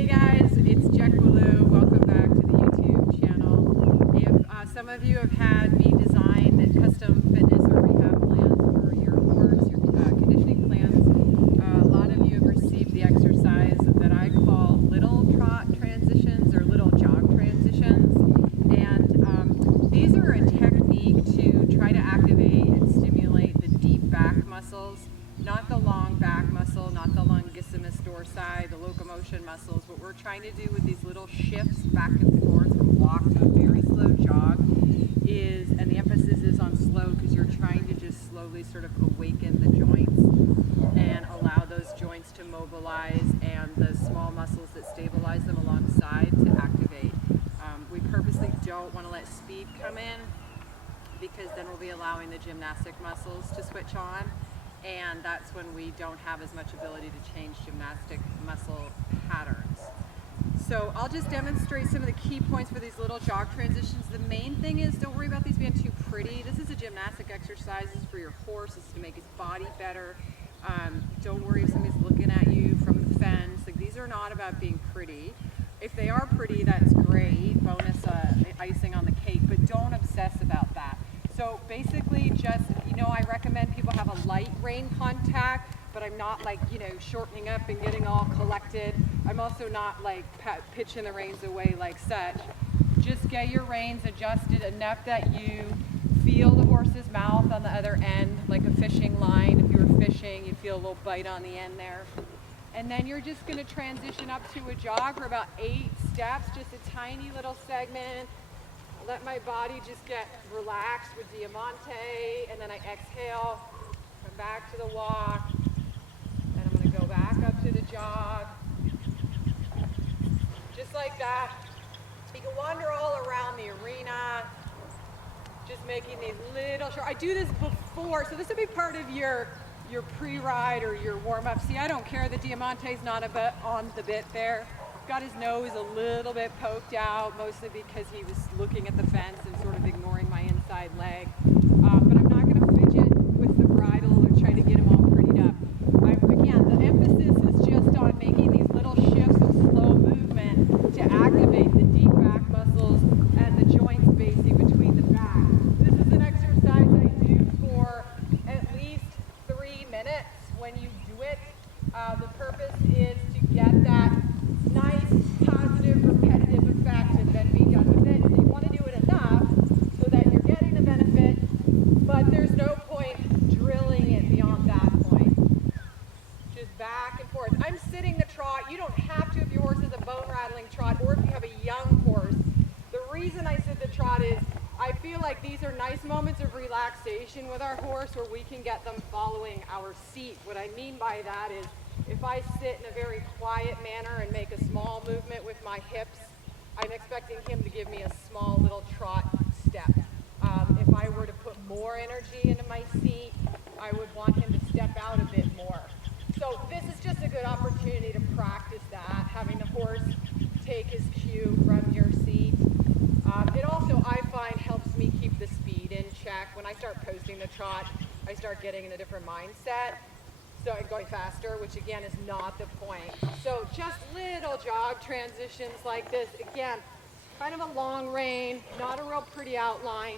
Hey guys, it's Jack Ballou. Welcome back to the YouTube channel. If some of you have had me design custom fitness or rehab plans for your horse, your conditioning plans, a lot of you have received the exercise that I call little trot transitions or little jog transitions. And these are a technique to try to activate and stimulate the deep back muscles. Not the long back muscle, not the longissimus dorsi, the locomotion muscles. What we're trying to do with these little shifts back and forth from walk to a very slow jog is, and the emphasis is on slow because you're trying to just slowly sort of awaken the joints and allow those joints to mobilize and the small muscles that stabilize them alongside to activate. We purposely don't want to let speed come in because then we'll be allowing the gymnastic muscles to switch on. And that's when we don't have as much ability to change gymnastic muscle patterns. So I'll just demonstrate some of the key points for these little jog transitions. The main thing is don't worry about these being too pretty. This is a gymnastic exercise. This is for your horse. This is to make his body better. Don't worry if somebody's looking at you from the fence. Like, these are not about being pretty. If they are pretty, that's great. Bonus icing on the cake, but don't obsess about that. So basically just, I recommend people have a light rein contact, but I'm not like, shortening up and getting all collected. I'm also not like pitching the reins away like such. Just get your reins adjusted enough that you feel the horse's mouth on the other end, like a fishing line. If you were fishing, you feel a little bite on the end there. And then you're just gonna transition up to a jog for about 8 steps, just a tiny little segment. Let my body just get relaxed with Diamante, and then I exhale, come back to the walk, and I'm going to go back up to the jog, just like that. You can wander all around the arena, just making these little short. I do this before, so this would be part of your pre-ride or your warm-up. See, I don't care, the Diamante's not a bit on the bit there. Got his nose a little bit poked out, mostly because he was looking at the fence and sort of ignoring my inside leg. But I'm not going to fidget with the bridle or try to get him all prettied up. Again, the emphasis is just on making these little shifts of slow movement to activate the deep back muscles and the joint spacing between the back. This is an exercise I do for at least 3 minutes when you do it. The purpose is to get that nice, positive, repetitive effect and then be done with it. So you want to do it enough so that you're getting the benefit, but there's no point drilling it beyond that point. Just back and forth. I'm sitting the trot. You don't have to if your horse is a bone rattling trot or if you have a young horse. The reason I sit the trot is I feel like these are nice moments of relaxation with our horse where we can get them following our seat. What I mean by that is if I sit in a very quiet manner and make a small movement with my hips, I'm expecting him to give me a small little trot step. If I were to put more energy into my seat, I would want him to step out a bit more. So this is just a good opportunity to practice that, having the horse take his cue from your seat. It also, I find, helps me keep the speed in check. When I start posting the trot, I start getting in a different mindset. So going faster, which again is not the point. So just little jog transitions like this. Again, kind of a long rein, not a real pretty outline.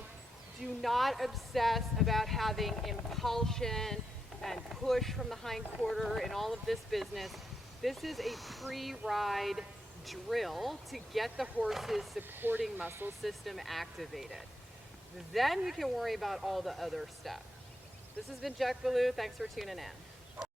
Do not obsess about having impulsion and push from the hind quarter and all of this business. This is a pre-ride drill to get the horse's supporting muscle system activated. Then we can worry about all the other stuff. This has been Jack Ballou. Thanks for tuning in.